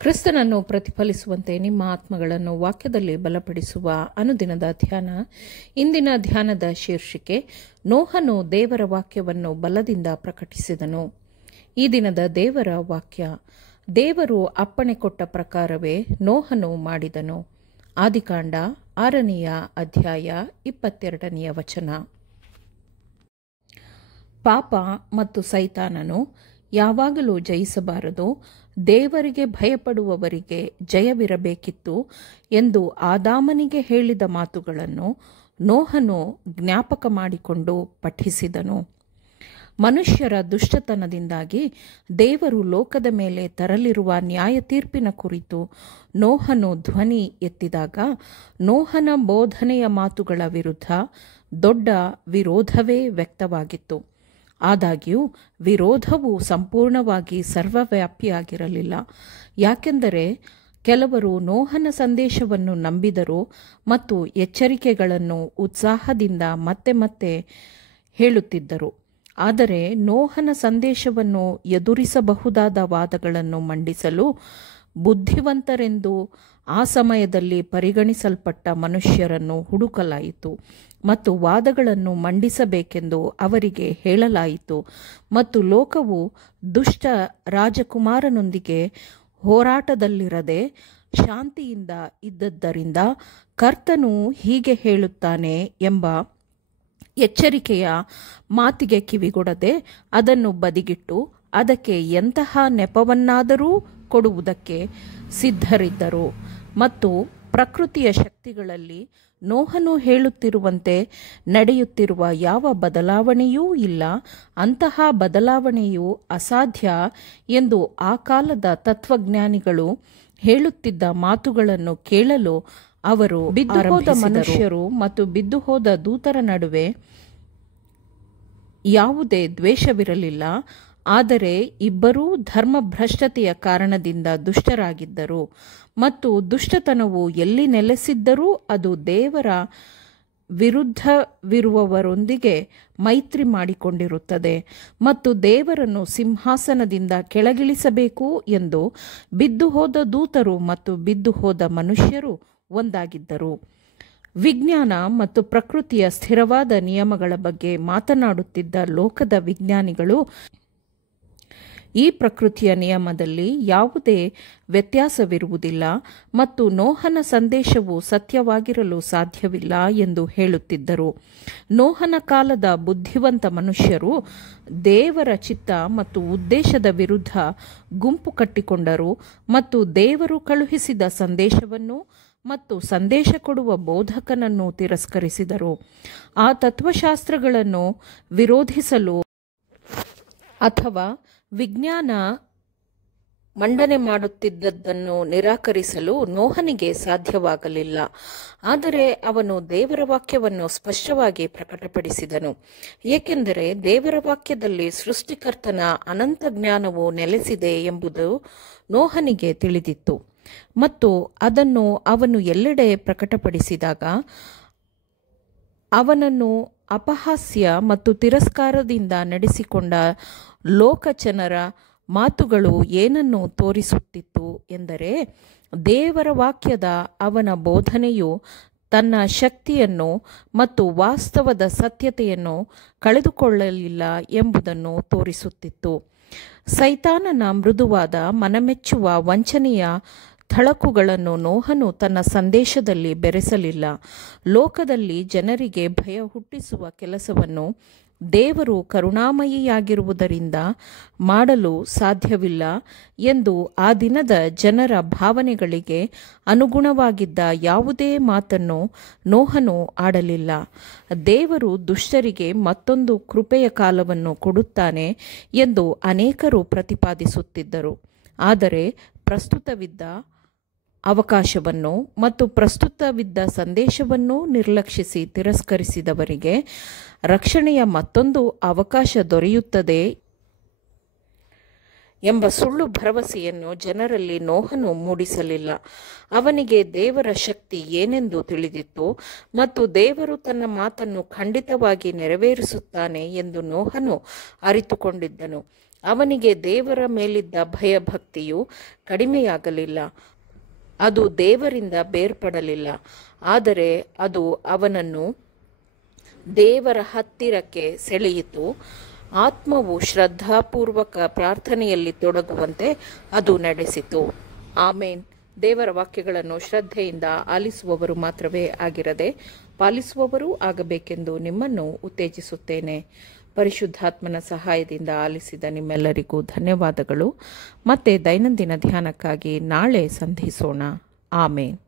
ಕ್ರಿಸ್ತನನ್ನು ಪ್ರತಿಫಲಿಸುವಂತೆ ನಿಮ್ಮ ಆತ್ಮಗಳನ್ನು ವಾಕ್ಯದಲ್ಲಿ ಬಲಪಡಿಸುವ ಅನುದಿನದ ಧ್ಯಾನ. ಇಂದಿನ ಧ್ಯಾನದ ಶೀರ್ಷಿಕೆ, ನೋಹನು ದೇವರ ವಾಕ್ಯವನ್ನು ಬಲದಿಂದ ಪ್ರಕಟಿಸಿದನು. ಈ ದಿನದ ದೇವರ ವಾಕ್ಯ, ದೇವರು ಅಪ್ಪಣೆ ಕೊಟ್ಟ ಪ್ರಕಾರವೇ ನೋಹನು ಮಾಡಿದನು. ಆದಿಕಾಂಡ 6ನೇ ಅಧ್ಯಾಯ 22ನೇ ವಚನ. ಪಾಪ ಮತ್ತು ಸೈತಾನನು ಯಾವಾಗಲೂ ಜಯಿಸಬಾರದು, ದೇವರಿಗೆ ಭಯಪಡುವವರಿಗೆ ಜಯವಿರಬೇಕಿತ್ತು ಎಂದು ಆದಾಮನಿಗೆ ಹೇಳಿದ ಮಾತುಗಳನ್ನು ನೋಹನು ಜ್ಞಾಪಕ ಮಾಡಿಕೊಂಡು ಪಠಿಸಿದನು. ಮನುಷ್ಯರ ದುಷ್ಟತನದಿಂದಾಗಿ ದೇವರು ಲೋಕದ ಮೇಲೆ ತರಲಿರುವ ನ್ಯಾಯ ತೀರ್ಪಿನ ಕುರಿತು ನೋಹನು ಧ್ವನಿ ಎತ್ತಿದಾಗ ನೋಹನ ಬೋಧನೆಯ ಮಾತುಗಳ ವಿರುದ್ಧ ದೊಡ್ಡ ವಿರೋಧವೇ ವ್ಯಕ್ತವಾಗಿತ್ತು. ಆದಾಗ್ಯೂ ವಿರೋಧವು ಸಂಪೂರ್ಣವಾಗಿ ಸರ್ವವ್ಯಾಪಿಯಾಗಿರಲಿಲ್ಲ. ಯಾಕೆಂದರೆ ಕೆಲವರು ನೋಹನ ಸಂದೇಶವನ್ನು ನಂಬಿದರು ಮತ್ತು ಎಚ್ಚರಿಕೆಗಳನ್ನು ಉತ್ಸಾಹದಿಂದ ಮತ್ತೆ ಮತ್ತೆ ಹೇಳುತ್ತಿದ್ದರು. ಆದರೆ ನೋಹನ ಸಂದೇಶವನ್ನು ಎದುರಿಸಬಹುದಾದ ವಾದಗಳನ್ನು ಮಂಡಿಸಲು ಬುದ್ಧಿವಂತರೆಂದು ಆ ಸಮಯದಲ್ಲಿ ಪರಿಗಣಿಸಲ್ಪಟ್ಟ ಮನುಷ್ಯರನ್ನು ಹುಡುಕಲಾಯಿತು ಮತ್ತು ವಾದಗಳನ್ನು ಮಂಡಿಸಬೇಕೆಂದು ಅವರಿಗೆ ಹೇಳಲಾಯಿತು. ಮತ್ತು ಲೋಕವು ದುಷ್ಟ ರಾಜಕುಮಾರನೊಂದಿಗೆ ಹೋರಾಟದಲ್ಲಿರದೆ ಶಾಂತಿಯಿಂದ ಇದ್ದದ್ದರಿಂದ ಕರ್ತನು ಹೀಗೆ ಹೇಳುತ್ತಾನೆ ಎಂಬ ಎಚ್ಚರಿಕೆಯ ಮಾತಿಗೆ ಕಿವಿಗೊಡದೆ ಅದನ್ನು ಬದಿಗಿಟ್ಟು ಅದಕ್ಕೆ ಎಂತಹ ನೆಪವನ್ನಾದರೂ ಕೊಡುವುದಕ್ಕೆ ಸಿದ್ಧರಿದ್ದರು. ಮತ್ತು ಪ್ರಕೃತಿಯ ಶಕ್ತಿಗಳಲ್ಲಿ ನೋಹನು ಹೇಳುತ್ತಿರುವಂತೆ ನಡೆಯುತ್ತಿರುವ ಯಾವ ಬದಲಾವಣೆಯೂ ಇಲ್ಲ. ಅಂತಹ ಬದಲಾವಣೆಯು ಅಸಾಧ್ಯ ಎಂದು ಆ ಕಾಲದ ತತ್ವಜ್ಞಾನಿಗಳು ಹೇಳುತ್ತಿದ್ದ ಮಾತುಗಳನ್ನು ಕೇಳಲು ಅವರು ಬಿದ್ದುಹೋದ ಮನುಷ್ಯರು ಮತ್ತು ಬಿದ್ದುಹೋದ ದೂತರ ನಡುವೆ ಯಾವುದೇ ದ್ವೇಷವಿರಲಿಲ್ಲ. ಆದರೆ ಇಬ್ಬರೂ ಧರ್ಮಭ್ರಷ್ಟತೆಯ ಕಾರಣದಿಂದ ದುಷ್ಟರಾಗಿದ್ದರು ಮತ್ತು ದುಷ್ಟತನವು ಎಲ್ಲಿ ನೆಲೆಸಿದ್ದರೂ ಅದು ದೇವರ ವಿರುದ್ಧವಿರುವವರೊಂದಿಗೆ ಮೈತ್ರಿ ಮಾಡಿಕೊಂಡಿರುತ್ತದೆ ಮತ್ತು ದೇವರನ್ನು ಸಿಂಹಾಸನದಿಂದ ಕೆಳಗಿಳಿಸಬೇಕು ಎಂದು ಬಿದ್ದುಹೋದ ದೂತರು ಮತ್ತು ಬಿದ್ದುಹೋದ ಮನುಷ್ಯರು ಒಂದಾಗಿದ್ದರು. ವಿಜ್ಞಾನ ಮತ್ತು ಪ್ರಕೃತಿಯ ಸ್ಥಿರವಾದ ನಿಯಮಗಳ ಬಗ್ಗೆ ಮಾತನಾಡುತ್ತಿದ್ದ ಲೋಕದ ವಿಜ್ಞಾನಿಗಳು ಈ ಪ್ರಕೃತಿಯ ನಿಯಮದಲ್ಲಿ ಯಾವುದೇ ವ್ಯತ್ಯಾಸವಿರುವುದಿಲ್ಲ ಮತ್ತು ನೋಹನ ಸಂದೇಶವು ಸತ್ಯವಾಗಿರಲು ಸಾಧ್ಯವಿಲ್ಲ ಎಂದು ಹೇಳುತ್ತಿದ್ದರು. ನೋಹನ ಕಾಲದ ಬುದ್ಧಿವಂತ ಮನುಷ್ಯರು ದೇವರ ಚಿತ್ತ ಮತ್ತು ಉದ್ದೇಶದ ವಿರುದ್ಧ ಗುಂಪು ಕಟ್ಟಿಕೊಂಡರು ಮತ್ತು ದೇವರು ಕಳುಹಿಸಿದ ಸಂದೇಶವನ್ನು ಮತ್ತು ಸಂದೇಶ ಕೊಡುವ ಬೋಧಕನನ್ನು ತಿರಸ್ಕರಿಸಿದರು. ಆ ತತ್ವಶಾಸ್ತ್ರಗಳನ್ನು ವಿರೋಧಿಸಲು ಅಥವಾ ವಿಜ್ಞಾನ ಮಂಡನೆ ಮಾಡುತ್ತಿದ್ದದ್ದನ್ನು ನಿರಾಕರಿಸಲು ನೋಹನಿಗೆ ಸಾಧ್ಯವಾಗಲಿಲ್ಲ. ಆದರೆ ಅವನು ದೇವರ ವಾಕ್ಯವನ್ನು ಸ್ಪಷ್ಟವಾಗಿ ಪ್ರಕಟಪಡಿಸಿದನು, ಏಕೆಂದರೆ ದೇವರ ವಾಕ್ಯದಲ್ಲಿ ಸೃಷ್ಟಿಕರ್ತನ ಅನಂತ ಜ್ಞಾನವು ನೆಲೆಸಿದೆ ಎಂಬುದು ನೋಹನಿಗೆ ತಿಳಿದಿತ್ತು. ಮತ್ತು ಅದನ್ನು ಅವನು ಎಲ್ಲೆಡೆ ಪ್ರಕಟಪಡಿಸಿದಾಗ ಅವನನ್ನು ಅಪಹಾಸ್ಯ ಮತ್ತು ತಿರಸ್ಕಾರದಿಂದ ನಡೆಸಿಕೊಂಡ ಲೋಕಜನರ ಮಾತುಗಳು ಏನನ್ನು ತೋರಿಸುತ್ತಿತ್ತು ಎಂದರೆ, ದೇವರ ವಾಕ್ಯದ ಅವನ ಬೋಧನೆಯು ತನ್ನ ಶಕ್ತಿಯನ್ನು ಮತ್ತು ವಾಸ್ತವದ ಸತ್ಯತೆಯನ್ನು ಕಳೆದುಕೊಳ್ಳಲಿಲ್ಲ ಎಂಬುದನ್ನು ತೋರಿಸುತ್ತಿತ್ತು. ಸೈತಾನನ ಮೃದುವಾದ ಮನಮೆಚ್ಚುವ ವಂಚನೆಯ ಥಳಕುಗಳನ್ನು ನೋಹನು ತನ್ನ ಸಂದೇಶದಲ್ಲಿ ಬೆರೆಸಲಿಲ್ಲ. ಲೋಕದಲ್ಲಿ ಜನರಿಗೆ ಭಯ ಹುಟ್ಟಿಸುವ ಕೆಲಸವನ್ನು ದೇವರು ಕರುಣಾಮಯಿಯಾಗಿರುವುದರಿಂದ ಮಾಡಲು ಸಾಧ್ಯವಿಲ್ಲ ಎಂದು ಆ ದಿನದ ಜನರ ಭಾವನೆಗಳಿಗೆ ಅನುಗುಣವಾಗಿದ್ದ ಯಾವುದೇ ಮಾತನ್ನು ನೋಹನು ಆಡಲಿಲ್ಲ. ದೇವರು ದುಷ್ಟರಿಗೆ ಮತ್ತೊಂದು ಕೃಪೆಯ ಕಾಲವನ್ನು ಕೊಡುತ್ತಾನೆ ಎಂದು ಅನೇಕರು ಪ್ರತಿಪಾದಿಸುತ್ತಿದ್ದರು. ಆದರೆ ಪ್ರಸ್ತುತವಿದ್ದ ಅವಕಾಶವನ್ನು ಮತ್ತು ಪ್ರಸ್ತುತವಿದ್ದ ಸಂದೇಶವನ್ನು ನಿರ್ಲಕ್ಷಿಸಿ ತಿರಸ್ಕರಿಸಿದವರಿಗೆ ರಕ್ಷಣೆಯ ಮತ್ತೊಂದು ಅವಕಾಶ ದೊರೆಯುತ್ತದೆ ಎಂಬ ಸುಳ್ಳು ಭರವಸೆಯನ್ನು ಜನರಲ್ಲಿ ನೋಹನು ಮೂಡಿಸಲಿಲ್ಲ. ಅವನಿಗೆ ದೇವರ ಶಕ್ತಿ ಏನೆಂದು ತಿಳಿದಿತ್ತು ಮತ್ತು ದೇವರು ತನ್ನ ಮಾತನ್ನು ಖಂಡಿತವಾಗಿ ನೆರವೇರಿಸುತ್ತಾನೆ ಎಂದು ನೋಹನು ಅರಿತುಕೊಂಡಿದ್ದನು. ಅವನಿಗೆ ದೇವರ ಮೇಲಿದ್ದ ಭಯಭಕ್ತಿಯು ಕಡಿಮೆಯಾಗಲಿಲ್ಲ. ಅದು ದೇವರಿಂದ ಬೇರ್ಪಡಲಿಲ್ಲ, ಆದರೆ ಅದು ಅವನನ್ನು ದೇವರ ಹತ್ತಿರಕ್ಕೆ ಸೆಳೆಯಿತು. ಆತ್ಮವು ಶ್ರದ್ಧಾಪೂರ್ವಕ ಪ್ರಾರ್ಥನೆಯಲ್ಲಿ ತೊಡಗುವಂತೆ ಅದು ನಡೆಸಿತು. ಆಮೇನ್. ದೇವರ ವಾಕ್ಯಗಳನ್ನು ಶ್ರದ್ಧೆಯಿಂದ ಆಲಿಸುವವರು ಮಾತ್ರವೇ ಆಗಿರದೆ ಪಾಲಿಸುವವರೂ ಆಗಬೇಕೆಂದು ನಿಮ್ಮನ್ನು ಉತ್ತೇಜಿಸುತ್ತೇನೆ. ಪರಿಶುದ್ಧಾತ್ಮನ ಸಹಾಯದಿಂದ ಆಲಿಸಿದ ನಿಮ್ಮೆಲ್ಲರಿಗೂ ಧನ್ಯವಾದಗಳು. ಮತ್ತೆ ದೈನಂದಿನ ಧ್ಯಾನಕ್ಕಾಗಿ ನಾಳೆ ಸಂಧಿಸೋಣ. ಆಮೇನ್.